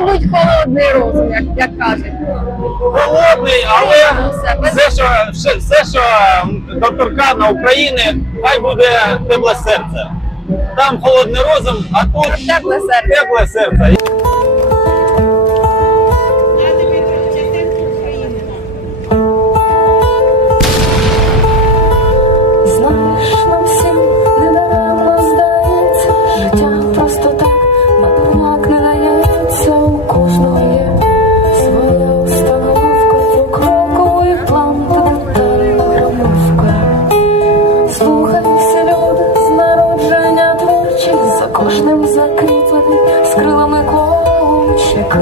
Має бути холодний розум, як, як кажуть. Холодний, але Все, без- все, що все, все, що доторкано України, хай буде тепле серце. Там холодний розум, а тут Тепле серце. тепле серце. за кожним закріплений з крилами кончики.